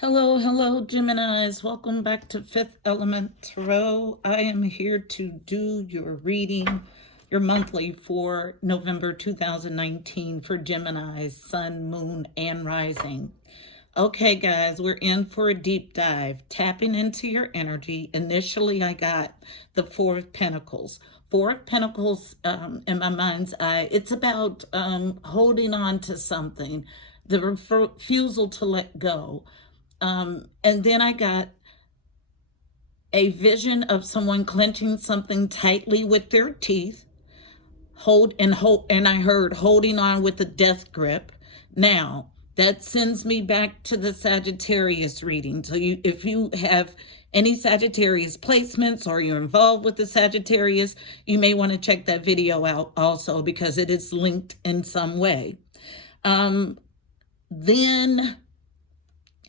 Hello, hello, Geminis. Welcome back to Fifth Element Tarot. I am here to do your reading, your monthly for November 2019 for Geminis, Sun, Moon, and Rising. Okay, guys, we're in for a deep dive, tapping into your energy. Initially, I got the Four of Pentacles. Four of Pentacles, in my mind's eye, it's about holding on to something, the refusal to let go. And then I got a vision of someone clenching something tightly with their teeth, and I heard holding on with a death grip. Now, that sends me back to the Sagittarius reading. So if you have any Sagittarius placements or you're involved with the Sagittarius, you may want to check that video out also because it is linked in some way. Then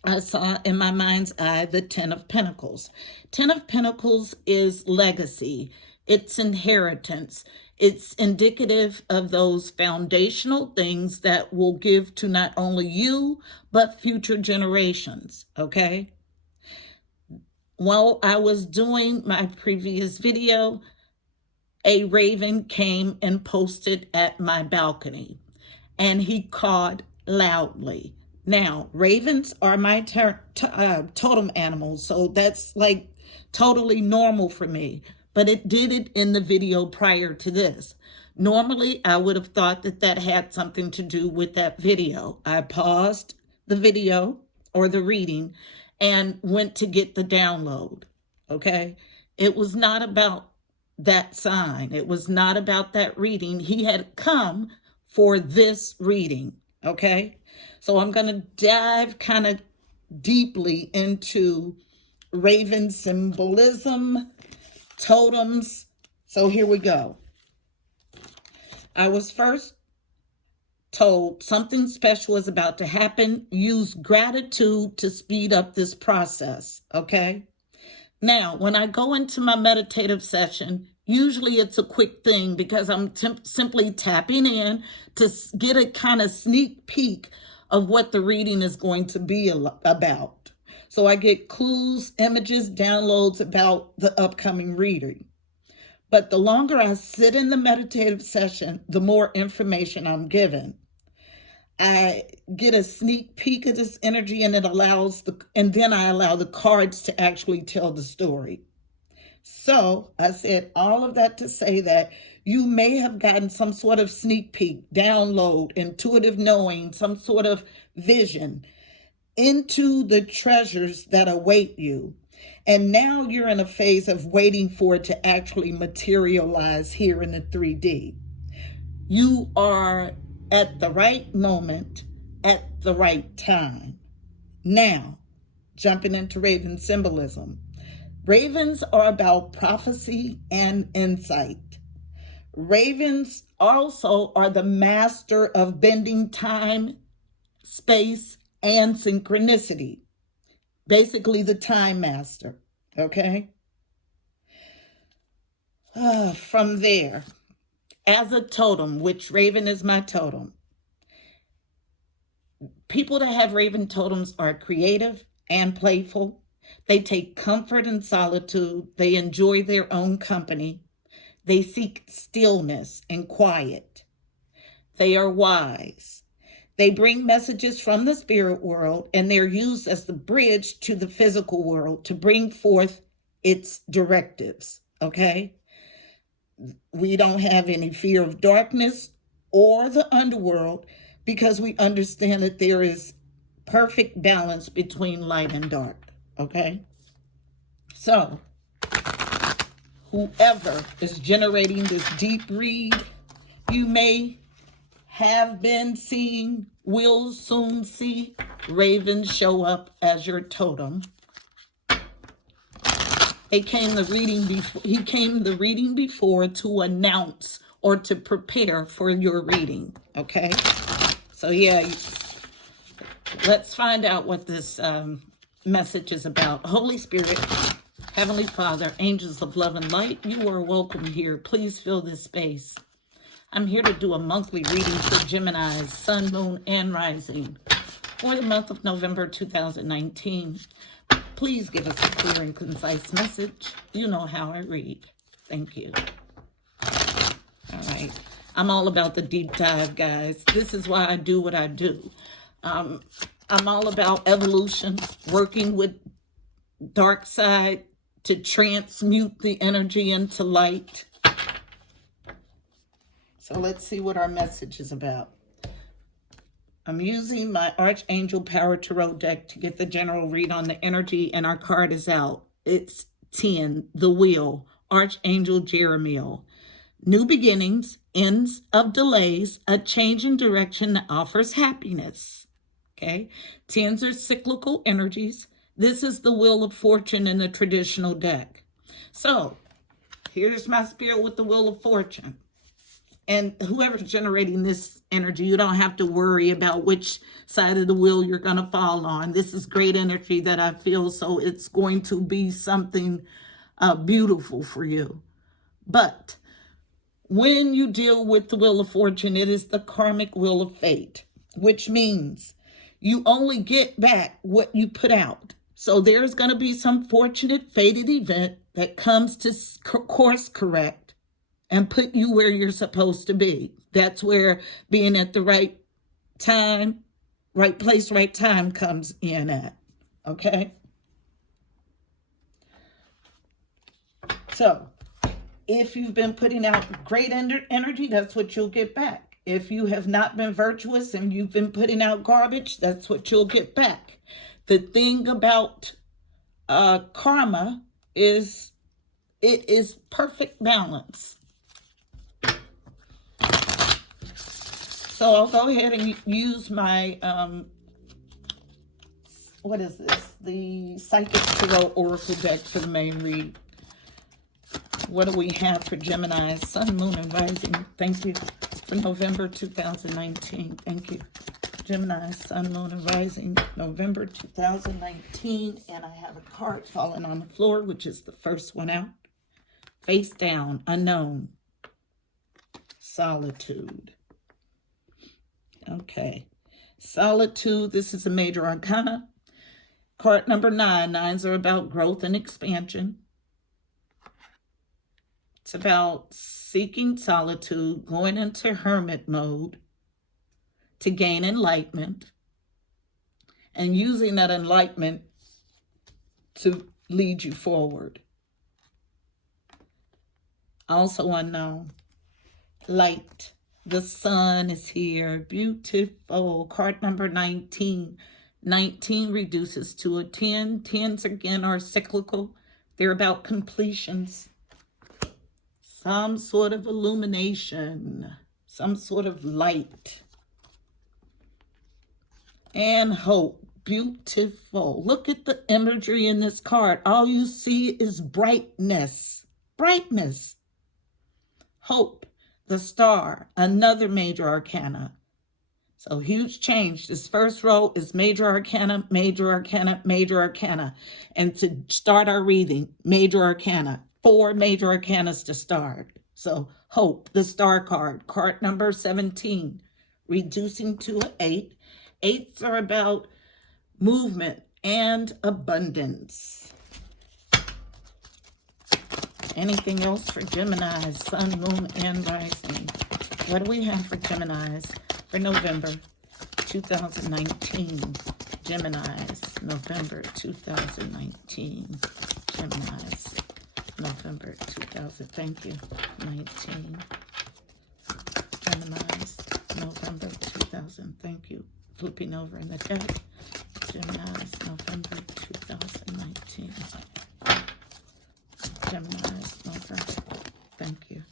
I saw in my mind's eye the Ten of Pentacles. Ten of Pentacles is legacy. It's inheritance. It's indicative of those foundational things that will give to not only you, but future generations, okay? While I was doing my previous video, a raven came and posted at my balcony, and he cawed loudly. Now, ravens are my totem animals, so that's like totally normal for me. But it did it in the video prior to this. Normally, I would have thought that that had something to do with that video. I paused the video or the reading and went to get the download, okay? It was not about that sign. It was not about that reading. He had come for this reading, okay? So I'm going to dive kind of deeply into raven symbolism, totems. So here we go. I was first told something special is about to happen. Use gratitude to speed up this process, okay? Now, when I go into my meditative session, usually it's a quick thing because I'm simply tapping in to get a kind of sneak peek of what the reading is going to be about. So I get clues, images, downloads about the upcoming reading. But the longer I sit in the meditative session, the more information I'm given. I get a sneak peek of this energy, and then I allow the cards to actually tell the story. So I said all of that to say that you may have gotten some sort of sneak peek, download, intuitive knowing, some sort of vision into the treasures that await you. And now you're in a phase of waiting for it to actually materialize here in the 3D. You are at the right moment, at the right time. Now, jumping into raven symbolism. Ravens are about prophecy and insight. Ravens also are the master of bending time, space, and synchronicity. Basically the time master, okay? From there, as a totem, which raven is my totem, people that have raven totems are creative and playful. They take comfort in solitude. They enjoy their own company. They seek stillness and quiet. They are wise. They bring messages from the spirit world, and they're used as the bridge to the physical world to bring forth its directives, okay? We don't have any fear of darkness or the underworld because we understand that there is perfect balance between light and dark, okay? So, whoever is generating this deep read, you may have been seeing, will soon see ravens show up as your totem. He came the reading before to announce or to prepare for your reading, okay? So yeah, let's find out what this message is about. Holy Spirit, Heavenly Father, angels of love and light, you are welcome here. Please fill this space. I'm here to do a monthly reading for Gemini's Sun, Moon, and Rising. for the month of November 2019. Please give us a clear and concise message. You know how I read. Thank you. All right. I'm all about the deep dive, guys. This is why I do what I do. I'm all about evolution, working with dark side to transmute the energy into light. So let's see what our message is about. I'm using my Archangel Power Tarot deck to get the general read on the energy, and our card is out. It's 10, the Wheel, Archangel Jeremiel. New beginnings, ends of delays, a change in direction that offers happiness. Okay, 10s are cyclical energies. This is the Wheel of Fortune in the traditional deck. So here's my spirit with the Wheel of Fortune. And whoever's generating this energy, you don't have to worry about which side of the wheel you're going to fall on. This is great energy that I feel, so it's going to be something beautiful for you. But when you deal with the Wheel of Fortune, it is the karmic wheel of fate, which means you only get back what you put out. So there's going to be some fortunate, fated event that comes to course correct and put you where you're supposed to be. That's where being at the right time, right place, right time comes in at, okay? So, if you've been putting out great energy, that's what you'll get back. If you have not been virtuous and you've been putting out garbage, that's what you'll get back. The thing about karma is it is perfect balance. So I'll go ahead and use my, what is this? The Psychic Tarot Oracle deck for the main read. What do we have for Gemini, Sun, Moon, and Rising? Thank you. For November 2019. Thank you. Gemini, Sun, Moon, and Rising, November 2019. And I have a card falling on the floor, which is the first one out. Face down, unknown. Solitude. Okay. Solitude, this is a major arcana. Card number 9. 9s are about growth and expansion. It's about seeking solitude, going into hermit mode to gain enlightenment, and using that enlightenment to lead you forward. Also unknown. Light. The sun is here. Beautiful. Card number 19. 19 reduces to a 10. 10s again are cyclical. They're about completions. Some sort of illumination. Some sort of light. And hope. Beautiful. Look at the imagery in this card. All you see is brightness. Brightness. Hope. The star, another major arcana. So huge change. This first row is major arcana, major arcana, major arcana. And to start our reading, major arcana. 4 major arcanas to start. So hope, the star card, card number 17, reducing to an 8. 8s are about movement and abundance. Anything else for Gemini, Sun, Moon, and Rising? What do we have for Geminis for November 2019? Geminis, November 2019. Geminis, November 2000. Thank you. 19. Geminis, November 2000. Thank you. Flipping over in the deck. Geminis, November 2019. Gemini's November. Thank you.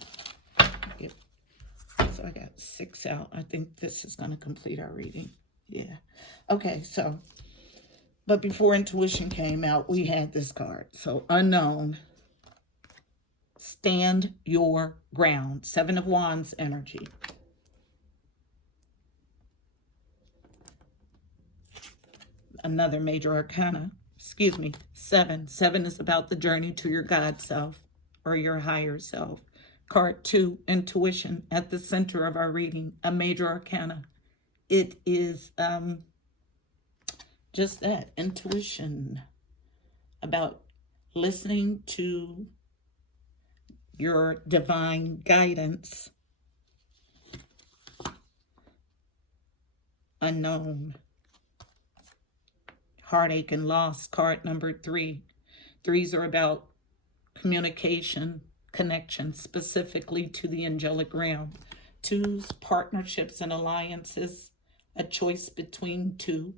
Yep. So I got 6 out. I think this is going to complete our reading. Yeah. Okay, so, but before intuition came out, we had this card. So unknown. Stand your ground. 7 of Wands energy. Another major arcana. 7. 7 is about the journey to your God self or your higher self. Card 2, intuition, at the center of our reading, a major arcana. It is just that, intuition, about listening to your divine guidance. Unknown. Heartache and loss, card number 3. Threes are about communication, connection, specifically to the angelic realm. 2s, partnerships and alliances, a choice between 2.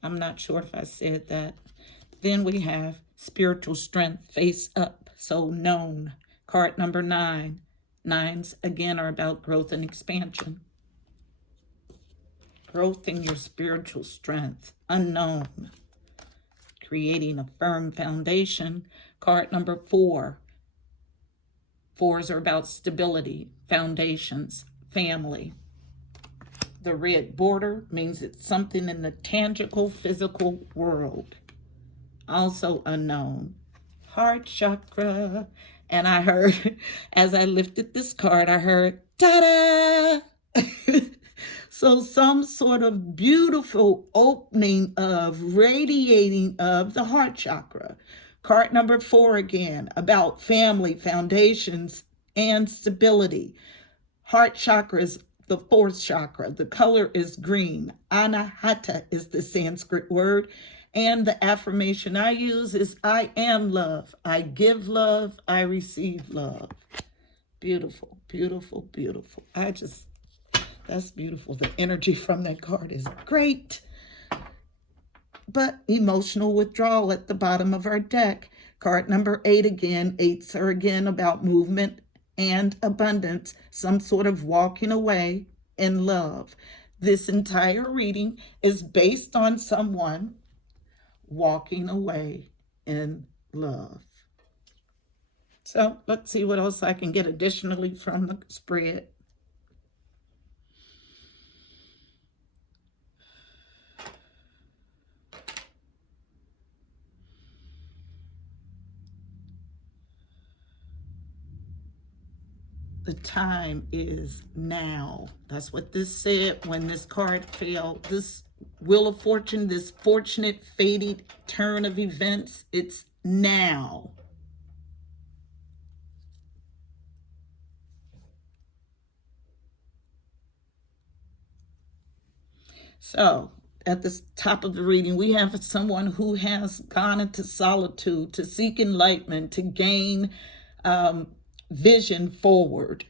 I'm not sure if I said that. Then we have spiritual strength, face up, so known. Card number 9. 9s, again, are about growth and expansion. Growth in your spiritual strength, unknown. Creating a firm foundation. Card number 4. 4s are about stability, foundations, family. The red border means it's something in the tangible, physical world. Also unknown. Heart chakra. And I heard, as I lifted this card, I heard, ta-da! So some sort of beautiful opening of, radiating of the heart chakra. Card number 4 again, about family, foundations, and stability. Heart chakra is the 4th chakra. The color is green. Anahata is the Sanskrit word. And the affirmation I use is, I am love. I give love. I receive love. Beautiful, beautiful, beautiful. That's beautiful. The energy from that card is great. But emotional withdrawal at the bottom of our deck. Card number 8 again. 8s are again about movement and abundance. Some sort of walking away in love. This entire reading is based on someone walking away in love. So let's see what else I can get additionally from the spread. The time is now. That's what this said when this card fell. This Wheel of Fortune, this fortunate, fated turn of events, it's now. So, at the top of the reading, we have someone who has gone into solitude to seek enlightenment, to gain vision forward.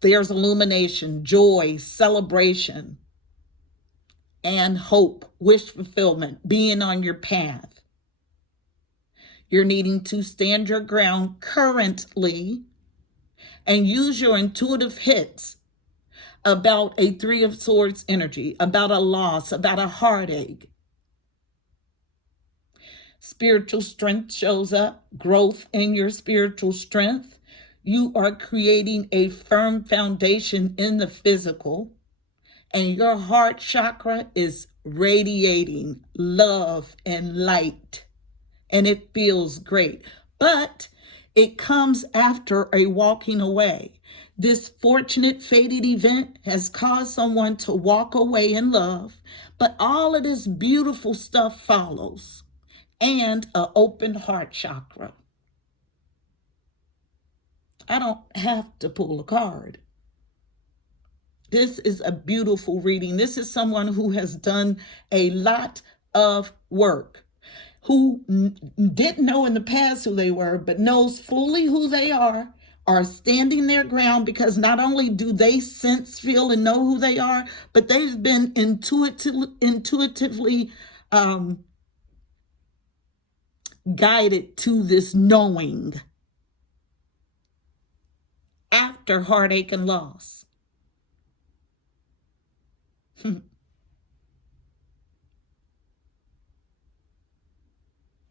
There's illumination, joy, celebration, and hope, wish fulfillment, being on your path. You're needing to stand your ground currently and use your intuitive hits about a 3 of Swords energy, about a loss, about a heartache. Spiritual strength shows up, growth in your spiritual strength. You are creating a firm foundation in the physical, and your heart chakra is radiating love and light, and it feels great. But it comes after a walking away. This fortunate, fated event has caused someone to walk away in love, but all of this beautiful stuff follows, and an open heart chakra. I don't have to pull a card. This is a beautiful reading. This is someone who has done a lot of work, who didn't know in the past who they were, but knows fully who they are standing their ground, because not only do they sense, feel, and know who they are, but they've been intuitively guided to this knowing after heartache and loss.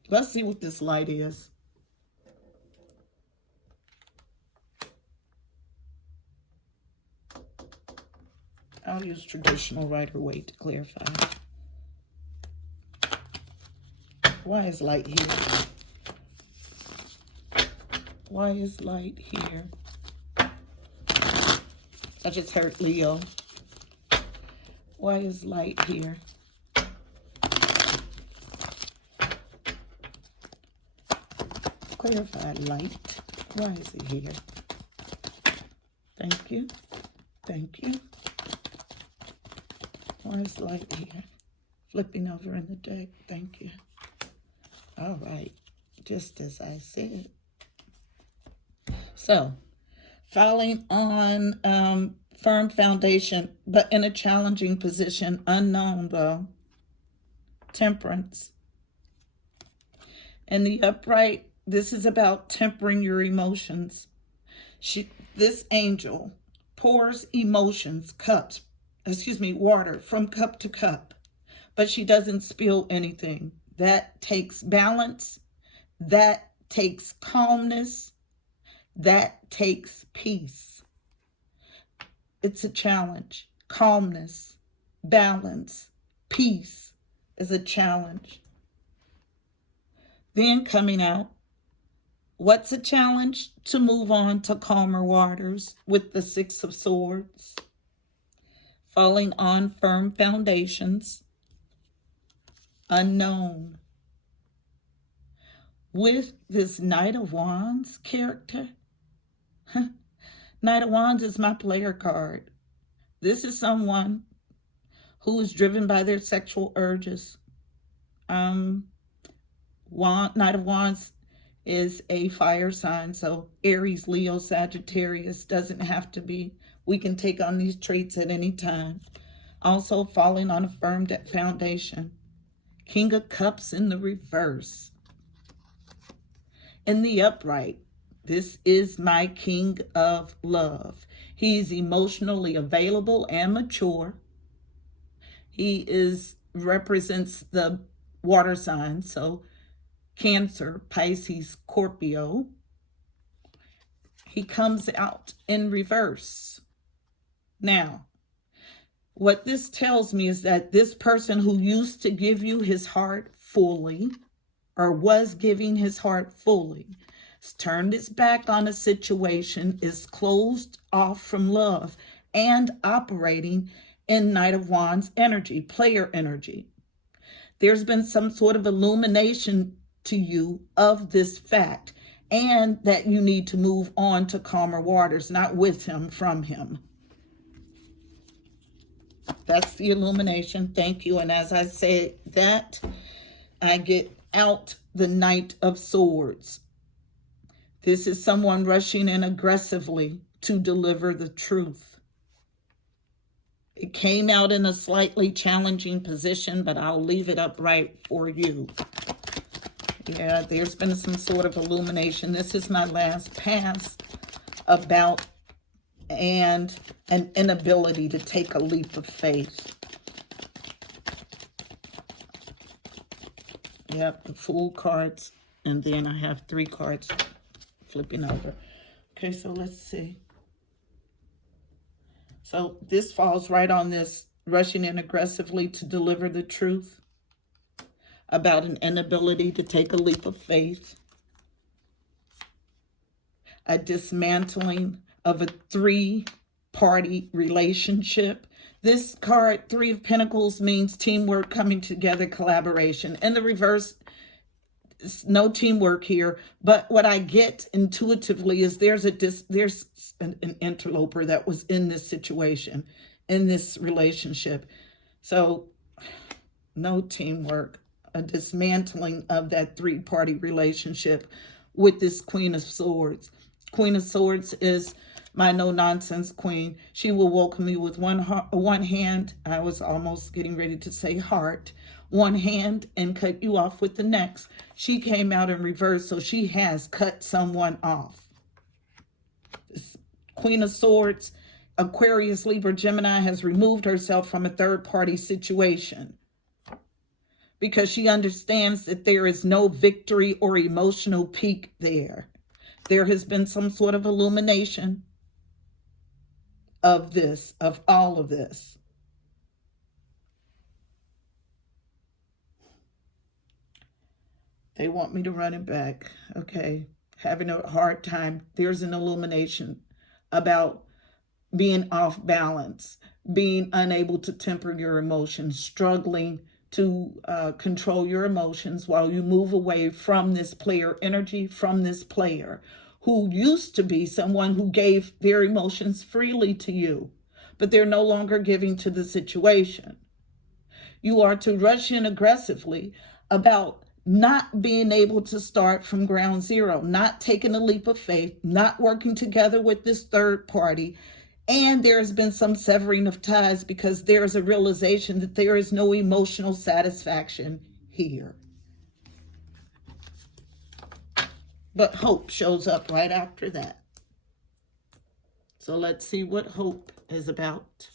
Let's see what this light is. I'll use traditional Rider-Waite to clarify. Why is light here? Why is light here? I just heard Leo. Why is light here? Clarify light. Why is it here? Thank you. Thank you. Why is light here? Flipping over in the deck. Thank you. All right. Just as I said. So, falling on firm foundation, but in a challenging position. Unknown, though. Temperance. In the upright, this is about tempering your emotions. This angel pours water from cup to cup, but she doesn't spill anything. That takes balance. That takes calmness. That takes peace. It's a challenge. Calmness, balance, peace is a challenge. Then coming out, what's a challenge? To move on to calmer waters with the Six of Swords. Falling on firm foundations. Unknown. With this Knight of Wands character. Knight of Wands is my player card. This is someone who is driven by their sexual urges. Knight of Wands is a fire sign, so Aries, Leo, Sagittarius doesn't have to be. We can take on these traits at any time. Also falling on a firm foundation. King of Cups in the reverse. In the upright, this is my King of Love. He's emotionally available and mature. He represents the water sign, so Cancer, Pisces, Scorpio. He comes out in reverse. Now, what this tells me is that this person who used to give you his heart fully, or was giving his heart fully, has turned its back on a situation, is closed off from love, and operating in Knight of Wands energy, player energy. There's been some sort of illumination to you of this fact, and that you need to move on to calmer waters, not with him, from him. That's the illumination. Thank you. And as I say that, I get out the Knight of Swords. This is someone rushing in aggressively to deliver the truth. It came out in a slightly challenging position, but I'll leave it upright for you. Yeah, there's been some sort of illumination. This is my last pass about and an inability to take a leap of faith. Yep, the Fool cards, and then I have 3 cards flipping over. Okay, so let's see. So this falls right on this, rushing in aggressively to deliver the truth about an inability to take a leap of faith. A dismantling of a 3-party relationship. This card, 3 of Pentacles, means teamwork, coming together, collaboration. In the reverse, no teamwork here, but what I get intuitively is there's an interloper that was in this situation, in this relationship. So no teamwork, a dismantling of that 3-party relationship with this Queen of Swords. Queen of Swords is my no-nonsense queen. She will welcome you with one hand. I was almost getting ready to say heart. One hand, and cut you off with the next. She came out in reverse, so she has cut someone off. This Queen of Swords, Aquarius, Libra, Gemini, has removed herself from a 3rd-party situation because she understands that there is no victory or emotional peak there. There has been some sort of illumination of this, of all of this. They want me to run it back. Okay. Having a hard time. There's an illumination about being off balance, being unable to temper your emotions, struggling to control your emotions while you move away from this player energy, from this player who used to be someone who gave their emotions freely to you, but they're no longer giving to the situation. You are to rush in aggressively about not being able to start from ground zero, not taking a leap of faith, not working together with this third party. And there's been some severing of ties because there's a realization that there is no emotional satisfaction here. But hope shows up right after that. So let's see what hope is about.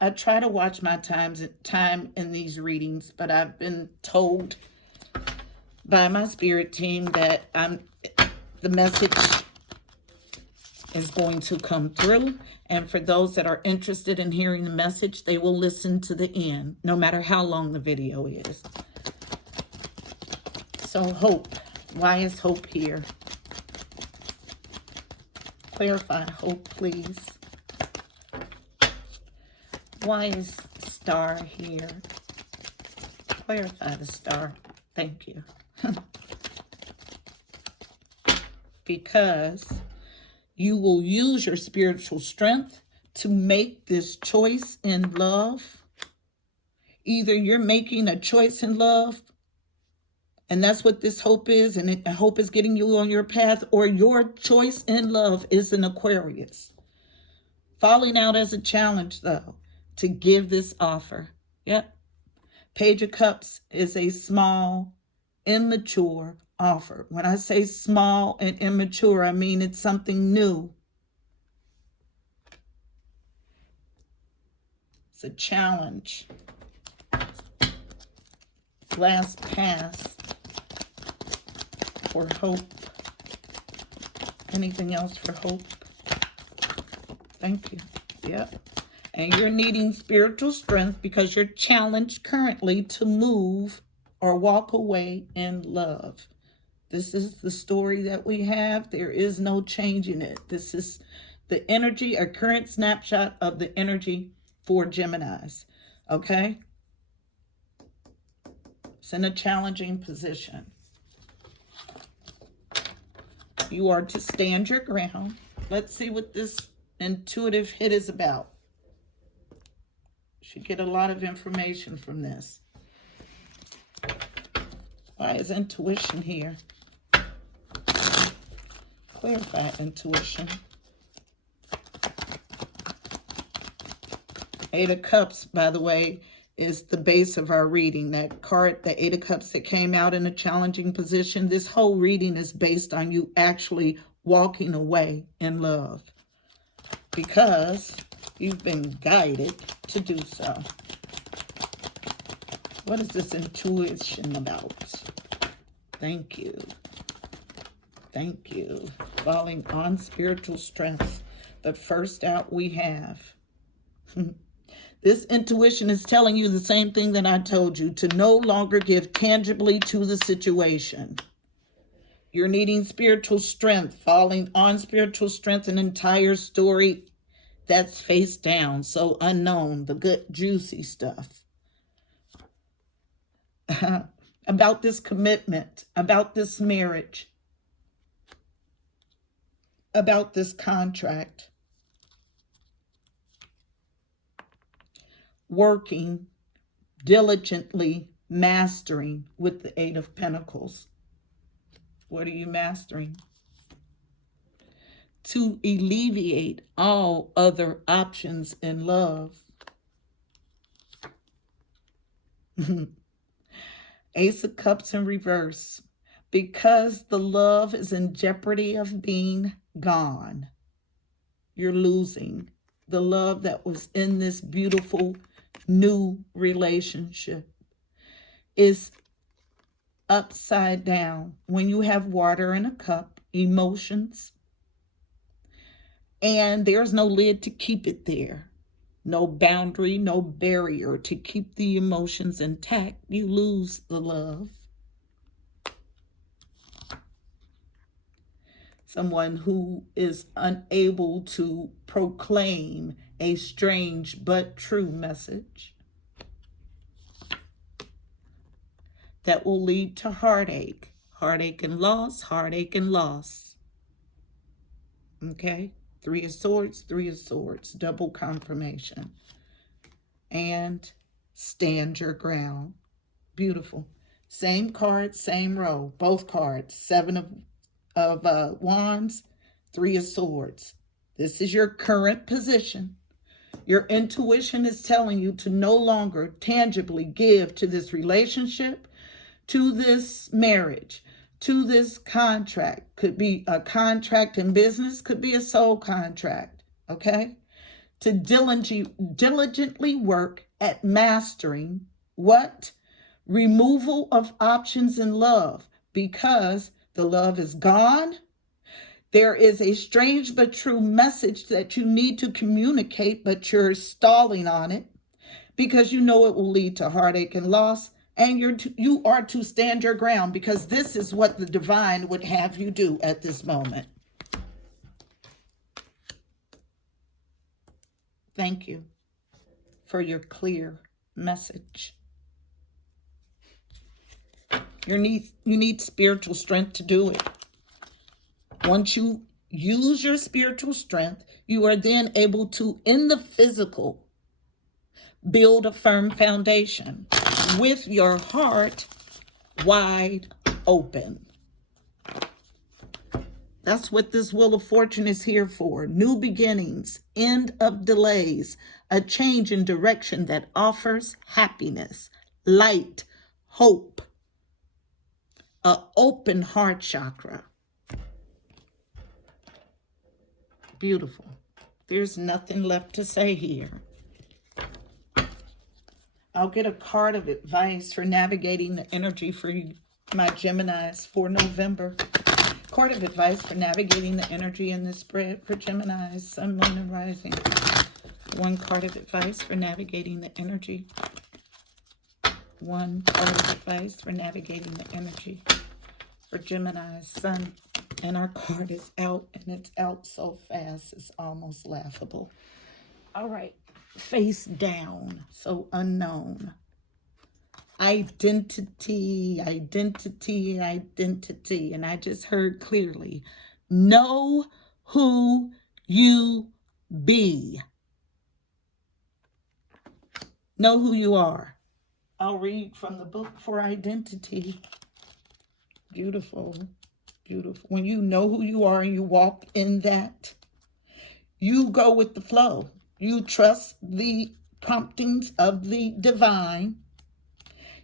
I try to watch my time in these readings, but I've been told by my spirit team that the message is going to come through. And for those that are interested in hearing the message, they will listen to the end, no matter how long the video is. So hope. Why is hope here? Clarify hope, please. Why is star here? Clarify the star. Thank you. Because you will use your spiritual strength to make this choice in love. Either you're making a choice in love, and that's what this hope is, and hope is getting you on your path, or your choice in love is an Aquarius. Falling out as a challenge, though, to give this offer. Yep. Page of Cups is a small, immature offer. When I say small and immature, I mean it's something new. It's a challenge. Last pass for hope. Anything else for hope? Thank you. Yep. And you're needing spiritual strength because you're challenged currently to move or walk away in love. This is the story that we have. There is no changing it. This is the energy, a current snapshot of the energy for Geminis. Okay? It's in a challenging position. You are to stand your ground. Let's see what this intuitive hit is about. Should get a lot of information from this. Why is intuition here? Clarify intuition. Eight of Cups, by the way, is the base of our reading. That card, the Eight of Cups that came out in a challenging position, this whole reading is based on you actually walking away in love. Because you've been guided to do so. What is this intuition about? Thank you. Thank you. Falling on spiritual strength. The first out we have. This intuition is telling you the same thing that I told you, to no longer give tangibly to the situation. You're needing spiritual strength, falling on spiritual strength, an entire story that's face down, so unknown, the good, juicy stuff. About this commitment, about this marriage, about this contract. Working diligently, mastering with the Eight of Pentacles. What are you mastering? To alleviate all other options in love. Ace of Cups in reverse. Because the love is in jeopardy of being gone. You're losing the love that was in this beautiful new relationship. Is upside down. When you have water in a cup, emotions, and there's no lid to keep it there. No boundary, no barrier to keep the emotions intact. You lose the love. someone who is unable to proclaim a strange but true message that will lead to heartache. Heartache and loss, heartache and loss. Okay? Three of Swords, double confirmation. And stand your ground. Beautiful. Same card, same row, both cards. Seven of Wands, Three of Swords. This is your current position. Your intuition is telling you to no longer tangibly give to this relationship, to this marriage, to this contract. Could be a contract in business, could be a soul contract, okay? To diligently work at mastering what? Removal of options in love, because the love is gone. There is a strange but true message that you need to communicate, but you're stalling on it because you know it will lead to heartache and loss. And you are to stand your ground, because this is what the divine would have you do at this moment. Thank you for your clear message. You need spiritual strength to do it. Once you use your spiritual strength, you are then able to, in the physical, build a firm foundation with your heart wide open. That's what this Wheel of Fortune is here for. New beginnings, end of delays, a change in direction that offers happiness, light, hope, an open heart chakra. Beautiful. There's nothing left to say here. I'll get a card of advice for navigating the energy for you, my Geminis, for November. Card of advice for navigating the energy in this spread for Geminis, Sun, Moon, and Rising. One card of advice for navigating the energy. One card of advice for navigating the energy for Geminis, Sun. And our card is out, and it's out so fast, it's almost laughable. All right. Face down, so unknown. Identity. And I just heard clearly, know who you be. Know who you are. I'll read from the book for identity. Beautiful, beautiful. When you know who you are and you walk in that, you go with the flow. You trust the promptings of the divine.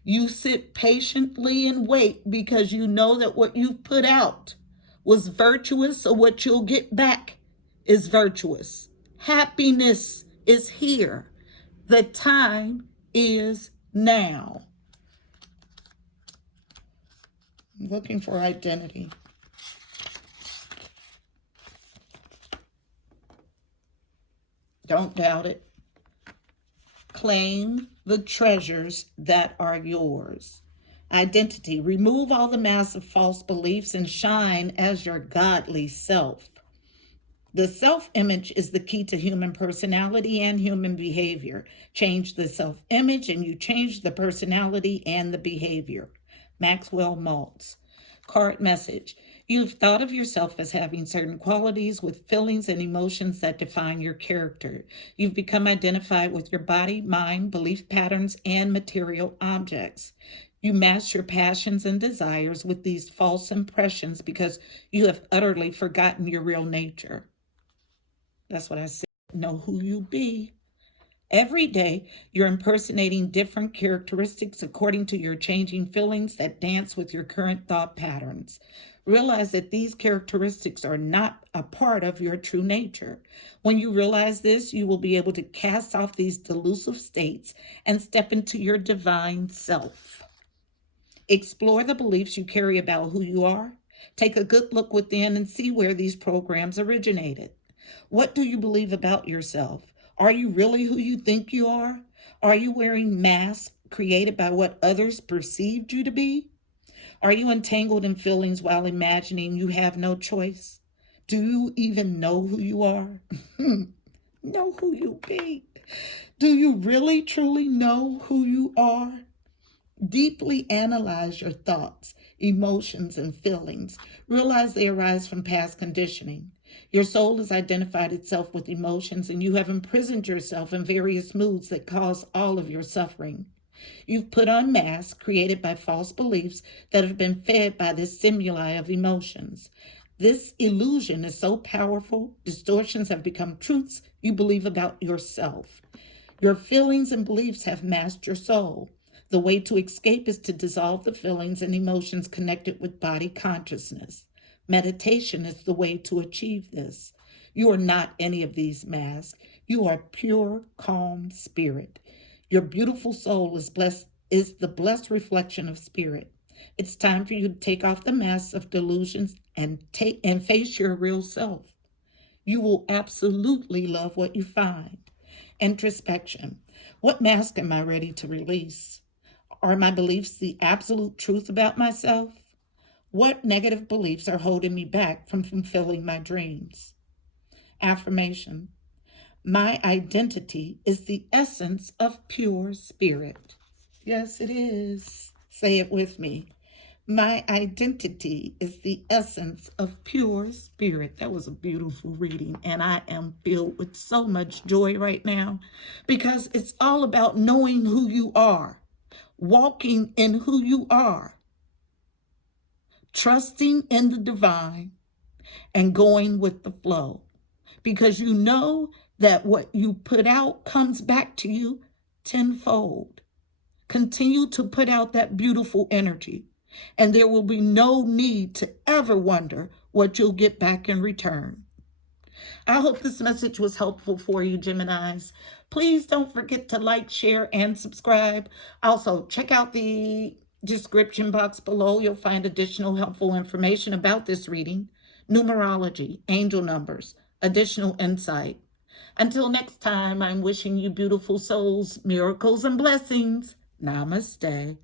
You sit patiently and wait because you know that what you've put out was virtuous, so what you'll get back is virtuous. Happiness is here. The time is now. I'm looking for identity. Don't doubt it. Claim the treasures that are yours. Identity. Remove all the masks of false beliefs and shine as your godly self. The self-image is the key to human personality and human behavior. Change the self-image and you change the personality and the behavior. Maxwell Maltz. Card message. You've thought of yourself as having certain qualities with feelings and emotions that define your character. You've become identified with your body, mind, belief patterns, and material objects. You mask your passions and desires with these false impressions because you have utterly forgotten your real nature. That's what I said. Know who you be. Every day, you're impersonating different characteristics according to your changing feelings that dance with your current thought patterns. Realize that these characteristics are not a part of your true nature. When you realize this, you will be able to cast off these delusive states and step into your divine self. Explore the beliefs you carry about who you are. Take a good look within and see where these programs originated. What do you believe about yourself? Are you really who you think you are? Are you wearing masks created by what others perceived you to be? Are you entangled in feelings while imagining you have no choice? Do you even know who you are? Know who you be? Do you really truly know who you are? Deeply analyze your thoughts, emotions, and feelings. Realize they arise from past conditioning. Your soul has identified itself with emotions, and you have imprisoned yourself in various moods that cause all of your suffering. You've put on masks created by false beliefs that have been fed by this stimuli of emotions. This illusion is so powerful, distortions have become truths you believe about yourself. Your feelings and beliefs have masked your soul. The way to escape is to dissolve the feelings and emotions connected with body consciousness. Meditation is the way to achieve this. You are not any of these masks. You are pure, calm spirit. Your beautiful soul is the blessed reflection of spirit. It's time for you to take off the masks of delusions and face your real self. You will absolutely love what you find. Introspection. What mask am I ready to release? Are my beliefs the absolute truth about myself? What negative beliefs are holding me back from fulfilling my dreams? Affirmation. My identity is the essence of pure spirit. Yes, it is. Say it with me. My identity is the essence of pure spirit. That was a beautiful reading, and I am filled with so much joy right now because it's all about knowing who you are, walking in who you are, trusting in the divine, and going with the flow. Because you know that what you put out comes back to you tenfold. Continue to put out that beautiful energy, and there will be no need to ever wonder what you'll get back in return. I hope this message was helpful for you, Geminis. Please don't forget to like, share, and subscribe. Also, check out the description box below. You'll find additional helpful information about this reading, numerology, angel numbers, additional insight. Until next time, I'm wishing you beautiful souls, miracles, and blessings. Namaste.